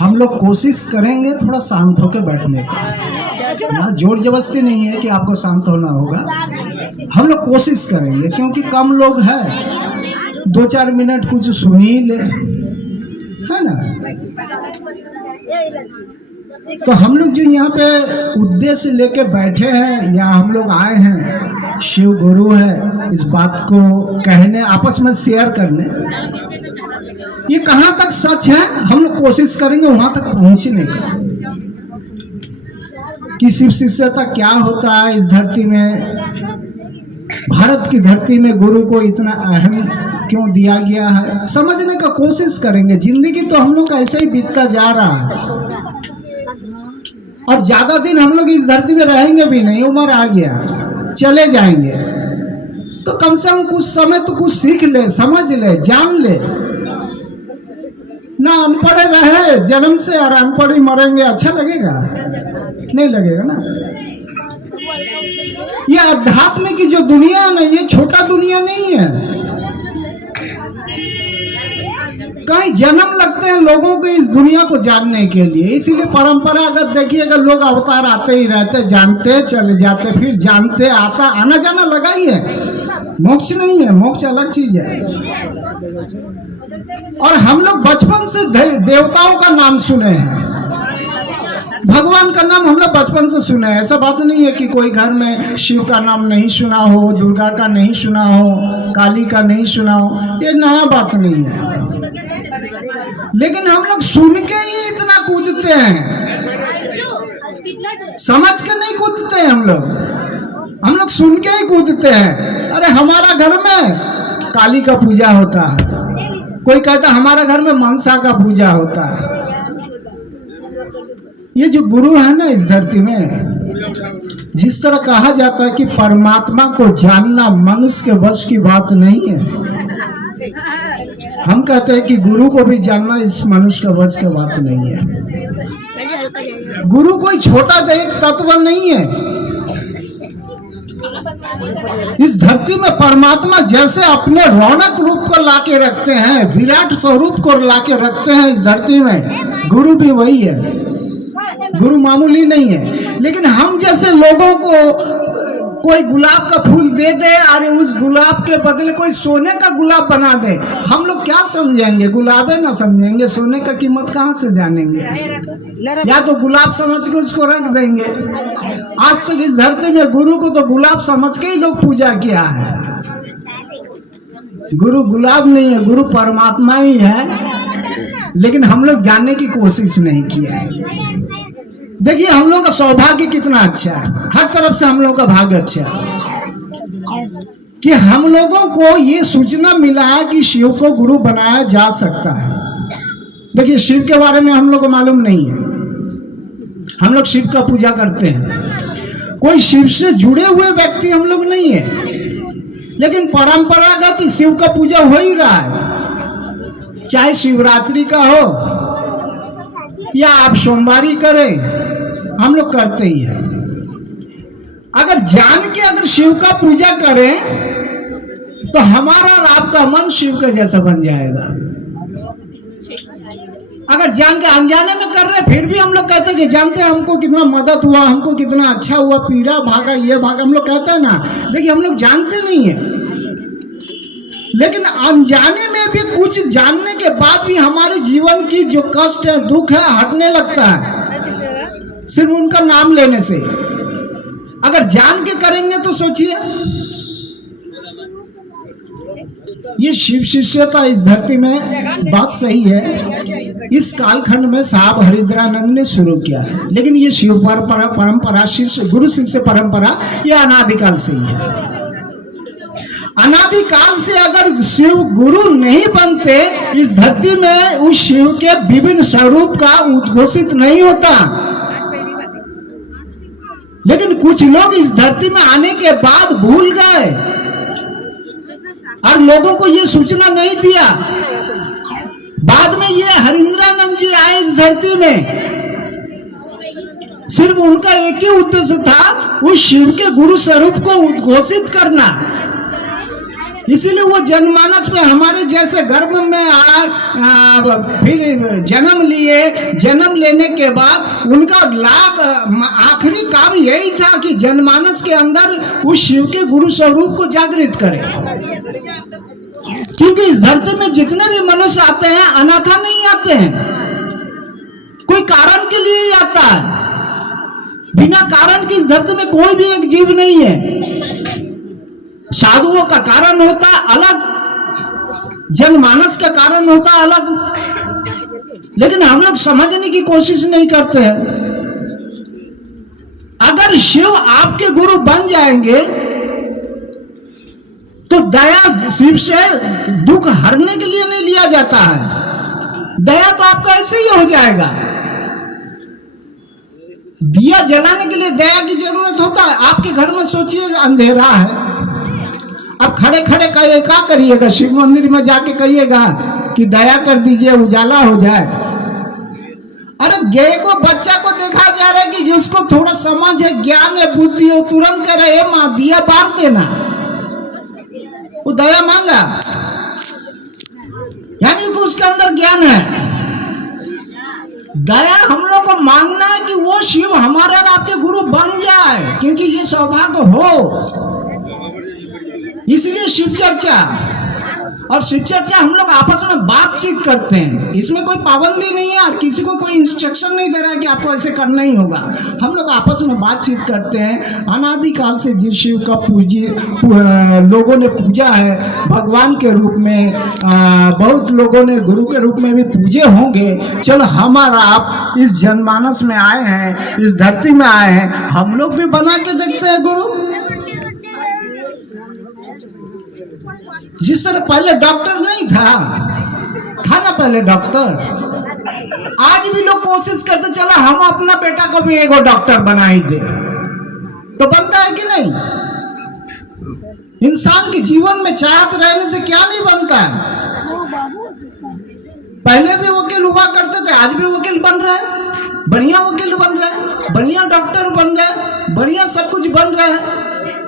हम लोग कोशिश करेंगे थोड़ा शांत होकर बैठने का, ना जोर जबरदस्ती नहीं है कि आपको शांत होना होगा। हम लोग कोशिश करेंगे क्योंकि कम लोग हैं, 2-4 मिनट कुछ सुन ही ले, है ना। तो हम लोग जो यहाँ पे उद्देश्य लेके बैठे हैं या हम लोग आए हैं, शिव गुरु है इस बात को कहने, आपस में शेयर करने। ये कहाँ तक सच है हम लोग कोशिश करेंगे वहां तक पहुंचने की, कि शिव शिष्यता क्या होता है इस धरती में, भारत की धरती में गुरु को इतना अहम क्यों दिया गया है, समझने का कोशिश करेंगे। जिंदगी तो हम लोग का ऐसे ही बीतता जा रहा है और ज्यादा दिन हम लोग इस धरती में रहेंगे भी नहीं, उम्र आ गया, चले जाएंगे। तो कम से कम कुछ समय तो कुछ सीख ले, समझ ले, जान ले। ना अनपढ़े रहे जन्म से और अनपढ़ ही मरेंगे, अच्छा लगेगा? नहीं लगेगा ना। ये अध्यात्म की जो दुनिया है ना, ये छोटा दुनिया नहीं है। कई जन्म लगते हैं लोगों को इस दुनिया को जानने के लिए, इसीलिए परंपरागत देखिएगा लोग अवतार आते ही रहते, जानते चले जाते, फिर जानते आता, आना जाना लगा ही है। मोक्ष नहीं है, मोक्ष अलग चीज है। और हम लोग बचपन से देवताओं का नाम सुने हैं, भगवान का नाम हम लोग बचपन से सुने हैं। ऐसा बात नहीं है कि कोई घर में शिव का नाम नहीं सुना हो, दुर्गा का नहीं सुना हो, काली का नहीं सुना हो, ये नया बात नहीं है। लेकिन हम लोग सुन के ही इतना कूदते हैं, समझ के नहीं कूदते हैं। हम लोग सुन के ही कूदते हैं। अरे हमारा घर में काली का पूजा होता है, कोई कहता हमारा घर में मनसा का पूजा होता है। ये जो गुरु है ना इस धरती में, जिस तरह कहा जाता है कि परमात्मा को जानना मनुष्य के वश की बात नहीं है, हम कहते हैं कि गुरु को भी जानना इस मनुष्य के वश की बात नहीं है। गुरु कोई छोटा एक तत्व नहीं है। इस धरती में परमात्मा जैसे अपने रौनक रूप को लाके रखते हैं, विराट स्वरूप को लाके रखते हैं इस धरती में, गुरु भी वही है। गुरु मामूली नहीं है। लेकिन हम जैसे लोगों को कोई गुलाब का फूल दे दे और उस गुलाब के बदले कोई सोने का गुलाब बना दे, हम लोग क्या समझेंगे? गुलाबे ना समझेंगे, सोने का कीमत कहाँ से जानेंगे? या तो गुलाब समझ के उसको रख देंगे। आज तक इस धरती में गुरु को तो गुलाब समझ के ही लोग पूजा किया है। गुरु गुलाब नहीं है, गुरु परमात्मा ही है। लेकिन हम लोग जानने की कोशिश नहीं किया। देखिए हम लोग का सौभाग्य कितना अच्छा है, हर तरफ से हम लोग का भाग्य अच्छा है कि हम लोगों को ये सूचना मिला है कि शिव को गुरु बनाया जा सकता है। देखिए शिव के बारे में हम लोग को मालूम नहीं है, हम लोग शिव का पूजा करते हैं, कोई शिव से जुड़े हुए व्यक्ति हम लोग नहीं है। लेकिन परंपरागत शिव का पूजा हो ही रहा है, चाहे शिवरात्रि का हो या आप सोमवारी करें, हम लोग करते ही हैं। अगर जान के अगर शिव का पूजा करें तो हमारा और आपका मन शिव के जैसा बन जाएगा। अगर जान के अनजाने में कर रहे फिर भी हम लोग कहते हैं कि जानते हैं हमको कितना मदद हुआ, हमको कितना अच्छा हुआ, पीड़ा भागा, ये भागा, हम लोग कहते हैं ना। देखिए हम लोग जानते नहीं है, लेकिन अनजाने में भी कुछ जानने के बाद भी हमारे जीवन की जो कष्ट है, दुख है, हटने लगता है सिर्फ उनका नाम लेने से। अगर जान के करेंगे तो सोचिए, ये शिव शिष्यता इस धरती में बात सही है, इस कालखंड में साहब हरिद्रानंद ने शुरू किया। लेकिन ये शिव परंपरा, शिष्य गुरु शिष्य परंपरा, ये अनादिकाल से ही है। अनादिकाल से अगर शिव गुरु नहीं बनते इस धरती में, उस शिव के विभिन्न स्वरूप का उद्घोषित नहीं होता। लेकिन कुछ लोग इस धरती में आने के बाद भूल गए और लोगों को ये सूचना नहीं दिया। बाद में ये हरिद्रानंद जी आए इस धरती में, सिर्फ उनका एक ही उद्देश्य था, उस शिव के गुरु स्वरूप को उद्घोषित करना। इसीलिए वो जनमानस में हमारे जैसे गर्भ में फिर जन्म लिए, जन्म लेने के बाद उनका आखिरी काम यही था कि जनमानस के अंदर उस शिव के गुरु स्वरूप को जागृत करे। क्योंकि इस धरती में जितने भी मनुष्य आते हैं अनाथा नहीं आते हैं, कोई कारण के लिए ही आता है। बिना कारण की इस धरती में कोई भी एक जीव नहीं है। साधुओं का कारण होता है अलग, जनमानस का कारण होता है अलग, लेकिन हम लोग समझने की कोशिश नहीं करते हैं। अगर शिव आपके गुरु बन जाएंगे तो दया शिव से दुख हरने के लिए नहीं लिया जाता है। दया तो आपका ऐसे ही हो जाएगा। दिया जलाने के लिए दया की जरूरत होता है। आपके घर में सोचिए अंधेरा है, अब खड़े खड़े क्या करिएगा? शिव मंदिर में जाके कहिएगा कि दया कर दीजिए उजाला हो जाए। अरे गए को बच्चा को देखा जा रहा है कि जिसको थोड़ा समझ है, ज्ञान है, बुद्धि हो, तुरंत कह रहे माँ दिया बार देना, वो दया मांगा, यानी कि उसके अंदर ज्ञान है। दया हम लोग को मांगना है कि वो शिव हमारे और आपके गुरु बन जाए, क्योंकि ये सौभाग्य हो। इसलिए शिव चर्चा, और शिव चर्चा हम लोग आपस में बातचीत करते हैं। इसमें कोई पाबंदी नहीं है और किसी को कोई इंस्ट्रक्शन नहीं दे रहा है कि आपको ऐसे करना ही होगा। हम लोग आपस में बातचीत करते हैं। अनादिकाल से जिस शिव का लोगों ने पूजा है भगवान के रूप में, बहुत लोगों ने गुरु के रूप में भी पूजे होंगे। चलो हमारा आप इस जनमानस में आए हैं, इस धरती में आए हैं, हम लोग भी बना के देखते हैं गुरु। जिस तरह पहले डॉक्टर नहीं था ना पहले डॉक्टर, आज भी लोग कोशिश करते चला हम अपना बेटा को भी एगो डॉक्टर बना ही दे, तो बनता है कि नहीं? इंसान के जीवन में चाहत रहने से क्या नहीं बनता है। पहले भी वकील हुआ करते थे, आज भी वकील बन रहे हैं, बढ़िया वकील बन रहे हैं, बढ़िया डॉक्टर बन रहे हैं, बढ़िया सब कुछ बन रहा है।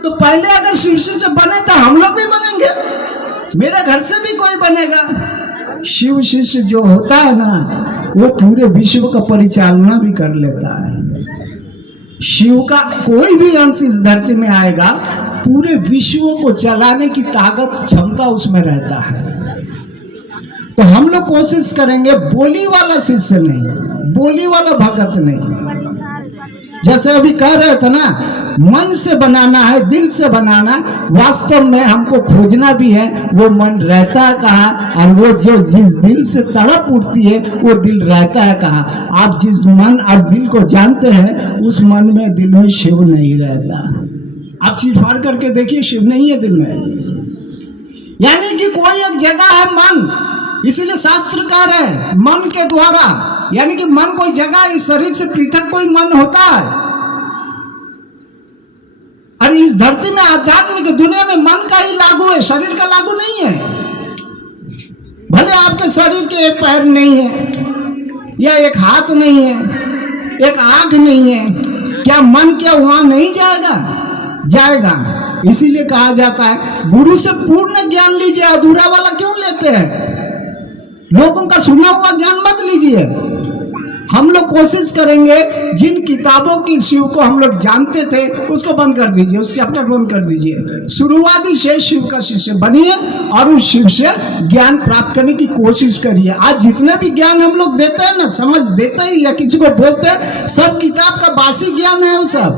तो पहले अगर शिव से बने तो हम लोग भी बनेंगे, मेरे घर से भी कोई बनेगा। शिव शिष्य जो होता है ना, वो पूरे विश्व का परिचालना भी कर लेता है। शिव का कोई भी अंश इस धरती में आएगा, पूरे विश्व को चलाने की ताकत क्षमता उसमें रहता है। तो हम लोग कोशिश करेंगे बोली वाला शिष्य नहीं, बोली वाला भगत नहीं। जैसे अभी कह रहे थे ना, मन से बनाना है, दिल से बनाना। वास्तव में हमको खोजना भी है वो मन रहता है कहाँ, और वो जो जिस दिल से तड़प उठती है वो दिल रहता है कहाँ। आप जिस मन और दिल को जानते हैं, उस मन में दिल में शिव नहीं रहता। आप चीर फाड़ करके देखिए, शिव नहीं है दिल में। यानी कि कोई एक जगह है मन, इसीलिए शास्त्रकार है मन के द्वारा, यानी कि मन कोई जगह, इस शरीर से पृथक कोई मन होता है। और इस धरती में आध्यात्मिक दुनिया में मन का ही लागू है, शरीर का लागू नहीं है। भले आपके शरीर के एक पैर नहीं है, या एक हाथ नहीं है, एक आंख नहीं है, क्या मन क्या वहां नहीं जाएगा? जाएगा। इसीलिए कहा जाता है गुरु से पूर्ण ज्ञान लीजिए, अधूरा वाला क्यों लेते हैं? लोगों का सुना हुआ ज्ञान मत लीजिए। हम लोग कोशिश करेंगे जिन किताबों की शिव को हम लोग जानते थे उसको बंद कर दीजिए, उस चैप्टर बंद कर दीजिए। शुरुआती से शिव का शिष्य बनिए और उस शिव से ज्ञान प्राप्त करने की कोशिश करिए। आज जितने भी ज्ञान हम लोग देते हैं ना, समझ देते हैं या किसी को बोलते हैं, सब किताब का बासी ज्ञान है। वो सब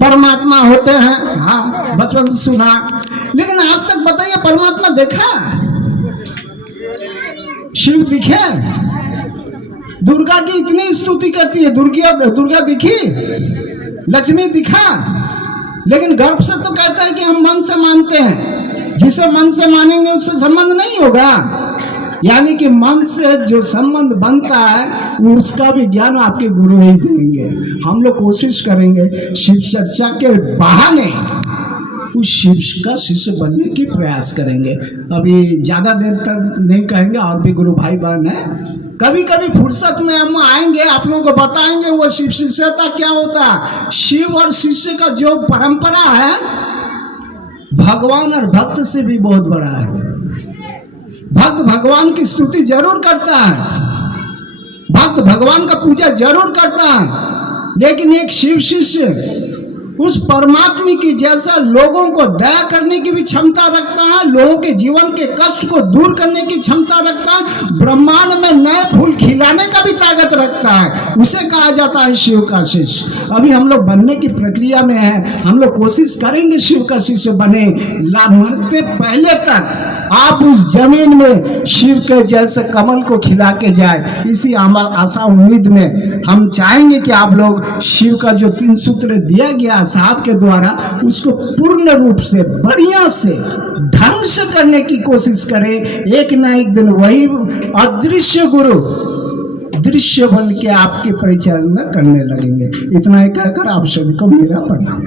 परमात्मा होते हैं, हाँ बचपन से सुना, लेकिन आज तक बताइए परमात्मा देखा? शिव दिखे? दुर्गा की इतनी स्तुति करती है, दुर्गा दिखी? लक्ष्मी दिखा? लेकिन गर्भ से तो कहता है कि हम मन से मानते हैं। जिसे मन से मानेंगे उससे संबंध नहीं होगा। यानी कि मन से जो संबंध बनता है उसका भी ज्ञान आपके गुरु ही देंगे। हम लोग कोशिश करेंगे शिव चर्चा के बहाने उस शिव का शिष्य बनने की प्रयास करेंगे। अभी ज्यादा देर तक नहीं कहेंगे, और भी गुरु भाई बहन है, कभी कभी फुर्सत में हम आएंगे, आप लोगों को बताएंगे वो शिव शिष्यता क्या होता है। शिव और शिष्य का जो परंपरा है भगवान और भक्त से भी बहुत बड़ा है। भक्त भगवान की स्तुति जरूर करता है, भक्त भगवान का पूजा जरूर करता है, लेकिन एक शिव शिष्य उस परमात्मा की जैसा लोगों को दया करने की भी क्षमता रखता है, लोगों के जीवन के कष्ट को दूर करने की क्षमता रखता है, ब्रह्मांड में नए फूल खिलाने का भी ताकत रखता है, उसे कहा जाता है शिव का शिष्य। अभी हम लोग बनने की प्रक्रिया में हैं, हम लोग कोशिश करेंगे शिव का शिष्य बने। मरते पहले तक आप उस जमीन में शिव के जैसे कमल को खिला के जाए, इसी आशा उम्मीद में हम चाहेंगे कि आप लोग शिव का जो 3 सूत्र दिया गया साहब के द्वारा, उसको पूर्ण रूप से बढ़िया से ढंग से करने की कोशिश करें। एक ना एक दिन वही अदृश्य गुरु दृश्य बन के आपकी परिचालना करने लगेंगे। इतना ही कहकर आप सभी को मेरा प्रणाम।